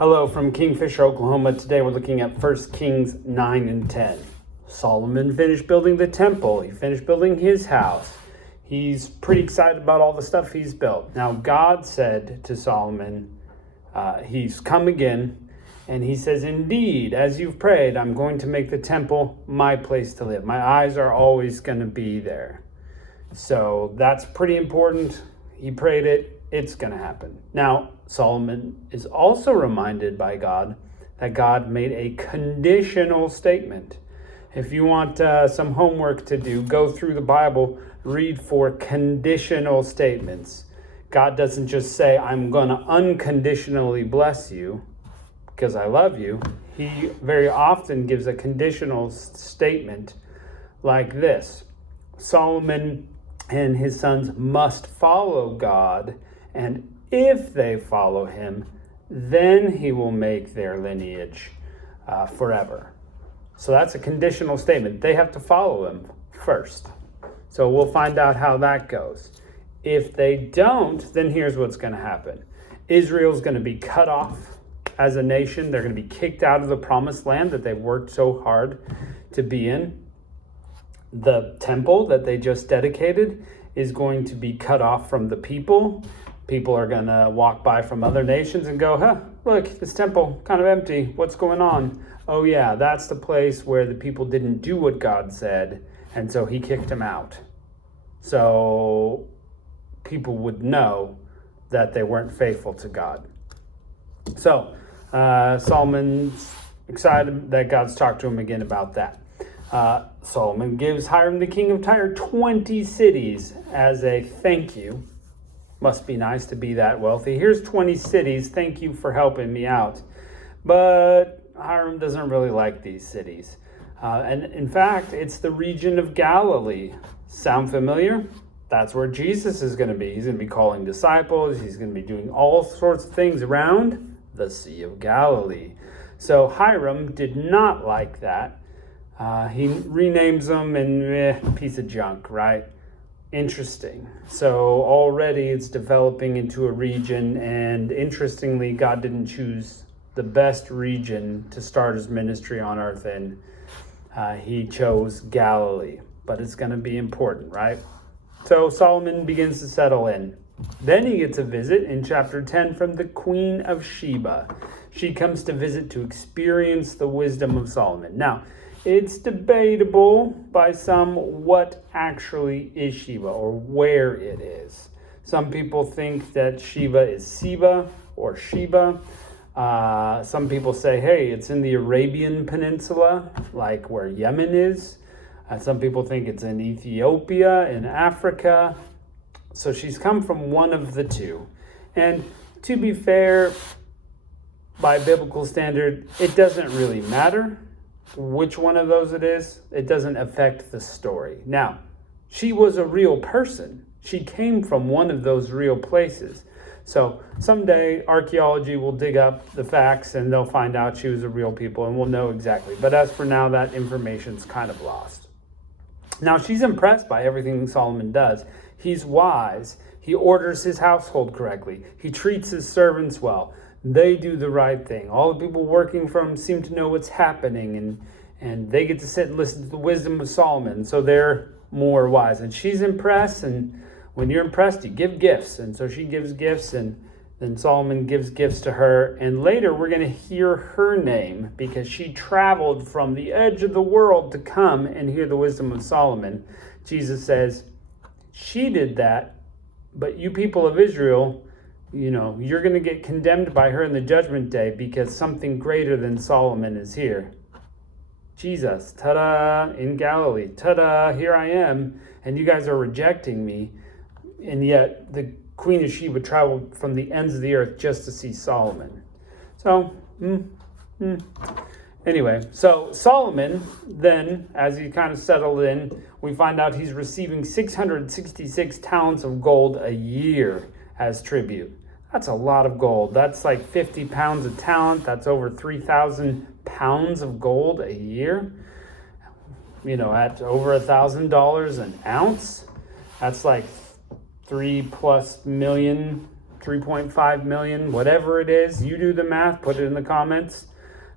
Hello from Kingfisher, Oklahoma. Today we're looking at 1 Kings 9 and 10. Solomon finished building the temple. He finished building his house. He's pretty excited about all the stuff he's built. Now God said to Solomon, he's come again, and he says, indeed, as you've prayed, I'm going to make the temple my place to live. My eyes are always going to be there. So that's pretty important. He prayed it. It's going to happen. Now, Solomon is also reminded by God that God made a conditional statement. If you want some homework to do, go through the Bible, read for conditional statements. God doesn't just say, I'm going to unconditionally bless you because I love you. He very often gives a conditional statement like this. Solomon and his sons must follow God, and if they follow him, then he will make their lineage forever. So that's a conditional statement. They have to follow him first. So we'll find out how that goes. If they don't, then here's what's going to happen. Israel's going to be cut off as a nation. They're going to be kicked out of the promised land that they've worked so hard to be in. The temple that they just dedicated is going to be cut off from the people. People are going to walk by from other nations and go, look, this temple kind of empty. What's going on? Oh yeah, that's the place where the people didn't do what God said, and so he kicked them out. So people would know that they weren't faithful to God. So Solomon's excited that God's talked to him again about that. Solomon gives Hiram, the king of Tyre, 20 cities as a thank you. Must be nice to be that wealthy. Here's 20 cities. Thank you for helping me out. But Hiram doesn't really like these cities. And in fact, it's the region of Galilee. Sound familiar? That's where Jesus is going to be. He's going to be calling disciples. He's going to be doing all sorts of things around the Sea of Galilee. So Hiram did not like that. He renames them and piece of junk, right? Interesting. So already it's developing into a region, and interestingly, God didn't choose the best region to start his ministry on earth in. He chose Galilee, but it's going to be important, right? So Solomon begins to settle in. Then he gets a visit in chapter 10 from the Queen of Sheba. She comes to visit to experience the wisdom of Solomon. Now, it's debatable by some what actually is Sheba or where it is. Some people think that Sheba is Seba or Sheba. Some people say, hey, it's in the Arabian Peninsula, like where Yemen is. Some people think it's in Ethiopia, in Africa. So she's come from one of the two. And to be fair, by biblical standard, it doesn't really matter which one of those it is. It doesn't affect the story. Now, she was a real person. She came from one of those real places. So someday archaeology will dig up the facts and they'll find out she was a real people and we'll know exactly. But as for now, that information's kind of lost. Now, she's impressed by everything Solomon does. He's wise. He orders his household correctly. He treats his servants well. They do the right thing. All the people working for him seem to know what's happening, and they get to sit and listen to the wisdom of Solomon, so they're more wise. And she's impressed, and when you're impressed, you give gifts. And so she gives gifts, and then Solomon gives gifts to her. And later we're going to hear her name because she traveled from the edge of the world to come and hear the wisdom of Solomon. Jesus says, she did that, but you people of Israel, you're going to get condemned by her in the judgment day because something greater than Solomon is here. Jesus, ta-da, in Galilee, ta-da, here I am, and you guys are rejecting me, and yet the Queen of Sheba traveled from the ends of the earth just to see Solomon. So, anyway, so Solomon, then, as he kind of settled in, we find out he's receiving 666 talents of gold a year as tribute. That's a lot of gold. That's like 50 pounds a talent. That's over 3,000 pounds of gold a year. At over $1,000 an ounce. That's like $3+ million 3.5 million, whatever it is, you do the math, put it in the comments,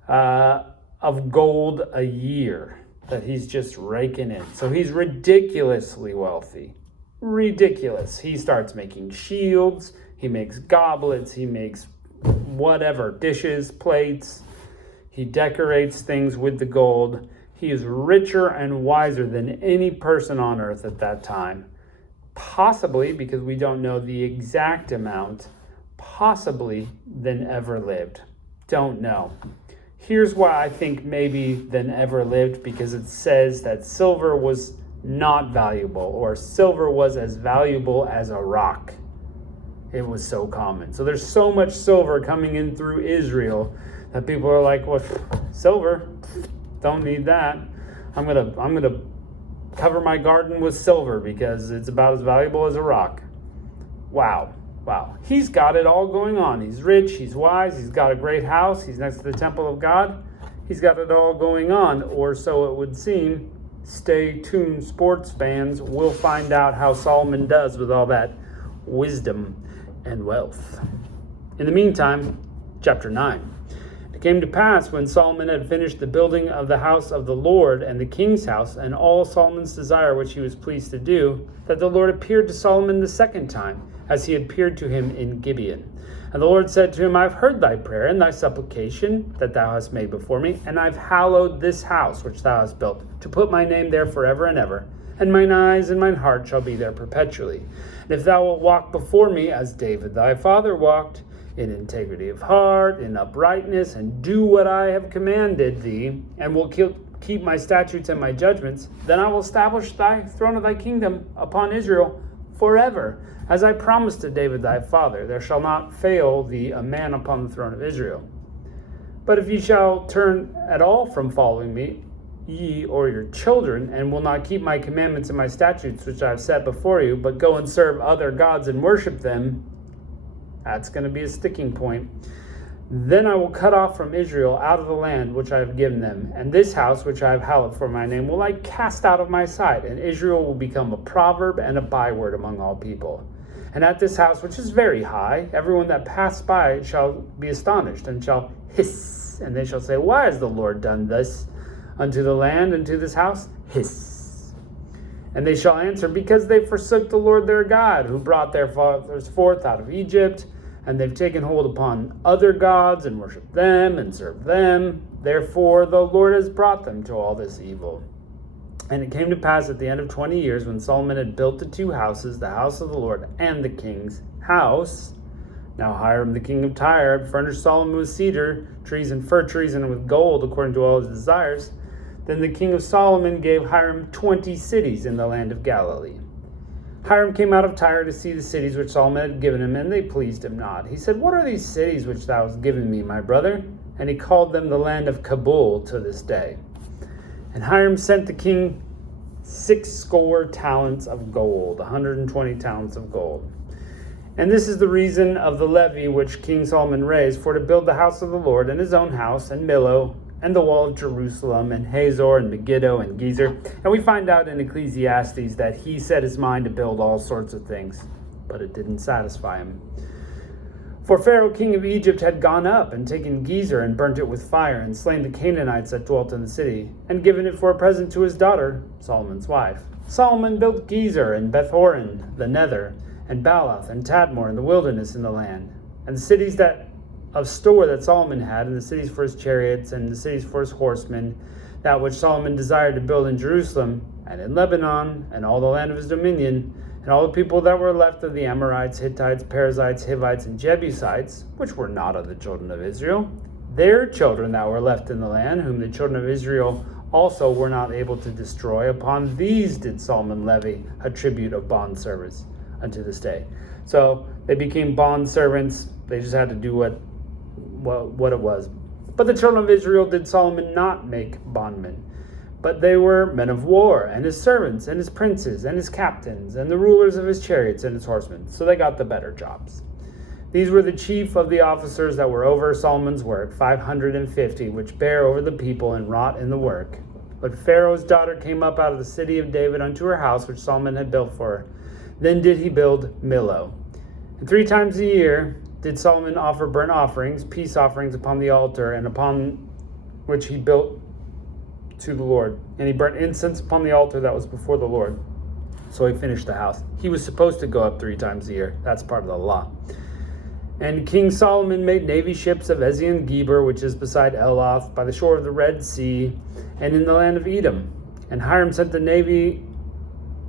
of gold a year that he's just raking in. So he's ridiculously wealthy. Ridiculous. He starts making shields, he makes goblets, he makes whatever, dishes, plates. He decorates things with the gold. He is richer and wiser than any person on earth at that time. Possibly, because we don't know the exact amount, possibly than ever lived. Don't know. Here's why I think maybe than ever lived, because it says that silver was not valuable, or silver was as valuable as a rock. It was so common. So there's so much silver coming in through Israel that people are like, well, silver, don't need that. I'm gonna cover my garden with silver because it's about as valuable as a rock. Wow. He's got it all going on. He's rich, he's wise, he's got a great house, he's next to the temple of God. He's got it all going on, or so it would seem. Stay tuned, sports fans. We'll find out how Solomon does with all that wisdom and wealth. In the meantime, chapter 9. It came to pass when Solomon had finished the building of the house of the Lord and the king's house, and all Solomon's desire which he was pleased to do, that the Lord appeared to Solomon the second time, as he appeared to him in Gibeon. And the Lord said to him, I have heard thy prayer and thy supplication that thou hast made before me, and I've hallowed this house which thou hast built, to put my name there forever and ever, and mine eyes and mine heart shall be there perpetually. And if thou wilt walk before me, as David thy father walked, in integrity of heart, in uprightness, and do what I have commanded thee, and will keep my statutes and my judgments, then I will establish thy throne of thy kingdom upon Israel forever. As I promised to David thy father, there shall not fail thee a man upon the throne of Israel. But if ye shall turn at all from following me, ye or your children, and will not keep my commandments and my statutes which I have set before you, but go and serve other gods and worship them, that's going to be a sticking point. Then I will cut off from Israel out of the land which I have given them, and this house which I have hallowed for my name will I cast out of my sight, and Israel will become a proverb and a byword among all people. And at this house, which is very high, everyone that passed by shall be astonished, and shall hiss, and they shall say, why has the Lord done this unto the land and to this house? Hiss. And they shall answer, because they forsook the Lord their God, who brought their fathers forth out of Egypt, and they've taken hold upon other gods, and worshiped them, and served them. Therefore the Lord has brought them to all this evil. And it came to pass at the end of 20 years, when Solomon had built the two houses, the house of the Lord and the king's house. Now Hiram the king of Tyre had furnished Solomon with cedar trees and fir trees, and with gold according to all his desires. Then the king of Solomon gave Hiram 20 cities in the land of Galilee. Hiram came out of Tyre to see the cities which Solomon had given him, and they pleased him not. He said, what are these cities which thou hast given me, my brother? And he called them the land of Kabul to this day. And Hiram sent the king 60 talents of gold, 120 talents of gold. And this is the reason of the levy which King Solomon raised, for to build the house of the Lord, and his own house, and Millo, and the wall of Jerusalem, and Hazor, and Megiddo, and Gezer. And we find out in Ecclesiastes that he set his mind to build all sorts of things, but it didn't satisfy him. For Pharaoh king of Egypt had gone up and taken Gezer and burnt it with fire, and slain the Canaanites that dwelt in the city, and given it for a present to his daughter, Solomon's wife. Solomon built Gezer and Beth-horon, the nether, and Baalath and Tadmor in the wilderness in the land, and the cities that of store that Solomon had, and the cities for his chariots, and the cities for his horsemen, that which Solomon desired to build in Jerusalem, and in Lebanon, and all the land of his dominion, and all the people that were left of the Amorites, Hittites, Perizzites, Hivites, and Jebusites, which were not of the children of Israel, their children that were left in the land, whom the children of Israel also were not able to destroy, upon these did Solomon levy a tribute of bondservants unto this day. So they became bondservants. They just had to do what it was. But the children of Israel did Solomon not make bondmen, but they were men of war, and his servants, and his princes, and his captains, and the rulers of his chariots and his horsemen. So they got the better jobs. These were the chief of the officers that were over Solomon's work, 550, which bare over the people and wrought in the work. But Pharaoh's daughter came up out of the city of David unto her house, which Solomon had built for her. Then did he build Millo. And 3 times a year did Solomon offer burnt offerings, peace offerings upon the altar, and upon which he built to the Lord. And he burnt incense upon the altar that was before the Lord. So he finished the house. He was supposed to go up 3 times a year. That's part of the law. And King Solomon made navy ships of Ezion Geber, which is beside Eloth, by the shore of the Red Sea, and in the land of Edom. And Hiram sent the navy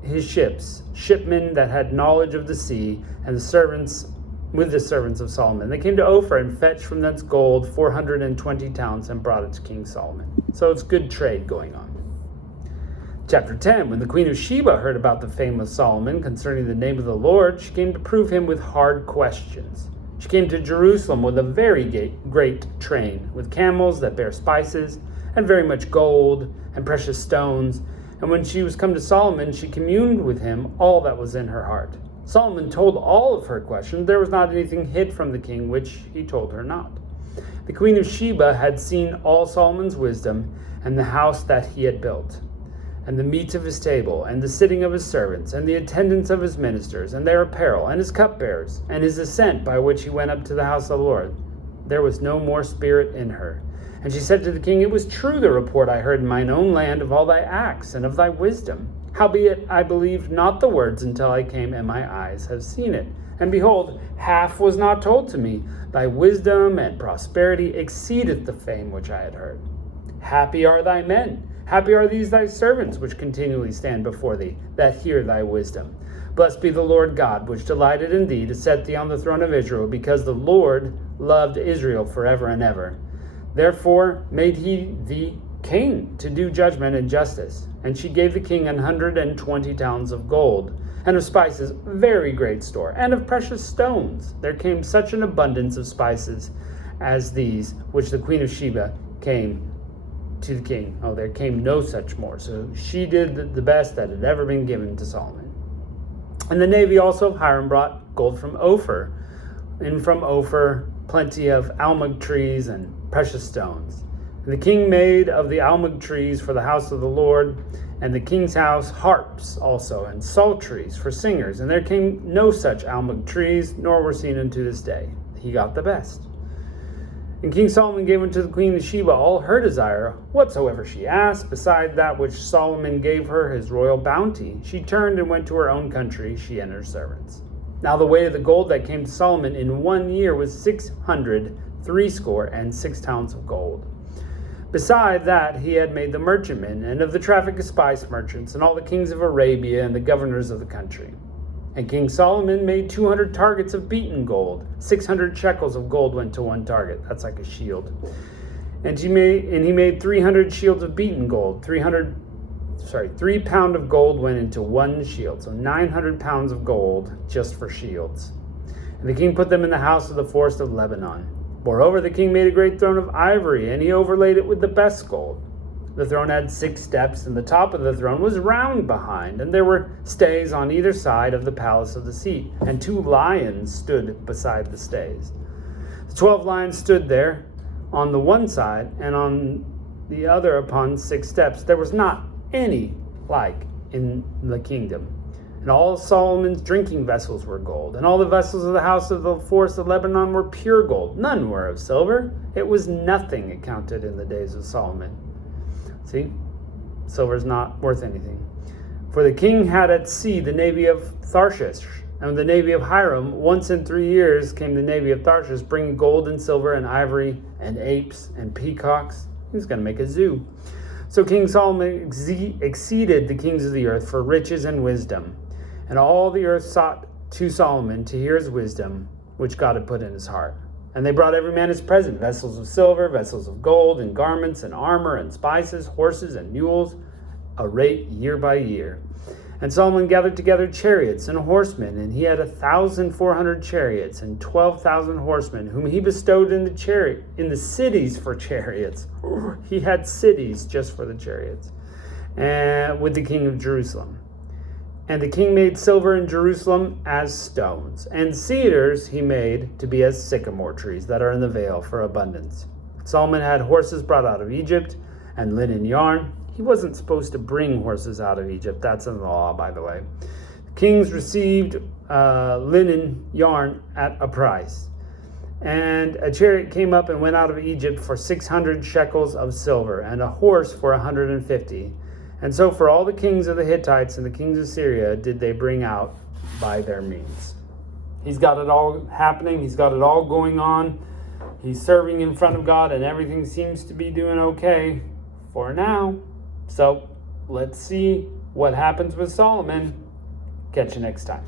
his ships, shipmen that had knowledge of the sea, and the servants of Solomon. They came to Ophir and fetched from thence gold 420 talents and brought it to King Solomon. So it's good trade going on. Chapter 10, when the queen of Sheba heard about the fame of Solomon concerning the name of the Lord, she came to prove him with hard questions. She came to Jerusalem with a very great train, with camels that bear spices, and very much gold, and precious stones. And when she was come to Solomon, she communed with him all that was in her heart. Solomon told all of her questions. There was not anything hid from the king which he told her not. The queen of Sheba had seen all Solomon's wisdom, and the house that he had built, and the meat of his table, and the sitting of his servants, and the attendance of his ministers, and their apparel, and his cupbearers, and his ascent by which he went up to the house of the Lord. There was no more spirit in her. And she said to the king, It was true the report I heard in mine own land of all thy acts, and of thy wisdom. Howbeit I believed not the words until I came, and my eyes have seen it. And behold, half was not told to me. Thy wisdom and prosperity exceedeth the fame which I had heard. Happy are thy men. Happy are these thy servants, which continually stand before thee, that hear thy wisdom. Blessed be the Lord God, which delighted in thee to set thee on the throne of Israel, because the Lord loved Israel forever and ever. Therefore made he thee king to do judgment and justice. And she gave the king 120 talents of gold, and of spices very great store, and of precious stones. There came such an abundance of spices as these, which the queen of Sheba came to the king. Oh, there came no such more. So she did the best that had ever been given to Solomon. And the navy also of Hiram brought gold from Ophir, and from Ophir plenty of almug trees and precious stones. And the king made of the almug trees for the house of the Lord, and the king's house harps also, and psalteries for singers. And there came no such almug trees, nor were seen unto this day. He got the best. And King Solomon gave unto the queen of Sheba all her desire, whatsoever she asked, beside that which Solomon gave her his royal bounty. She turned and went to her own country, she and her servants. Now the weight of the gold that came to Solomon in 1 year was 660 talents of gold. Beside that he had made the merchantmen, and of the traffic of spice merchants, and all the kings of Arabia, and the governors of the country. And King Solomon made 200 targets of beaten gold. 600 shekels of gold went to one target. That's like a shield. And he made 300 shields of beaten gold. 3 pound of gold went into one shield. So 900 pounds of gold just for shields. And the king put them in the house of the forest of Lebanon. Moreover, the king made a great throne of ivory, and he overlaid it with the best gold. The throne had 6 steps, and the top of the throne was round behind, and there were stays on either side of the palace of the seat, and 2 lions stood beside the stays. The 12 lions stood there on the one side, and on the other upon 6 steps. There was not any like in the kingdom. And all Solomon's drinking vessels were gold, and all the vessels of the house of the forest of Lebanon were pure gold. None were of silver. It was nothing accounted in the days of Solomon. See, silver's not worth anything. For the king had at sea the navy of Tharshish, and the navy of Hiram. Once in 3 years came the navy of Tharshish, bringing gold and silver and ivory and apes and peacocks. He was going to make a zoo. So King Solomon exceeded the kings of the earth for riches and wisdom. And all the earth sought to Solomon to hear his wisdom, which God had put in his heart. And they brought every man his present, vessels of silver, vessels of gold, and garments, and armor, and spices, horses, and mules, a rate year by year. And Solomon gathered together chariots and horsemen, and he had 1,400 chariots and 12,000 horsemen, whom he bestowed in the cities for chariots. He had cities just for the chariots, and with the king of Jerusalem. And the king made silver in Jerusalem as stones, and cedars he made to be as sycamore trees that are in the vale for abundance. Solomon had horses brought out of Egypt, and linen yarn. He wasn't supposed to bring horses out of Egypt. That's in the law, by the way. Kings received linen yarn at a price. And a chariot came up and went out of Egypt for 600 shekels of silver, and a horse for 150. And so for all the kings of the Hittites and the kings of Syria did they bring out by their means. He's got it all happening. He's got it all going on. He's serving in front of God, and everything seems to be doing okay for now. So let's see what happens with Solomon. Catch you next time.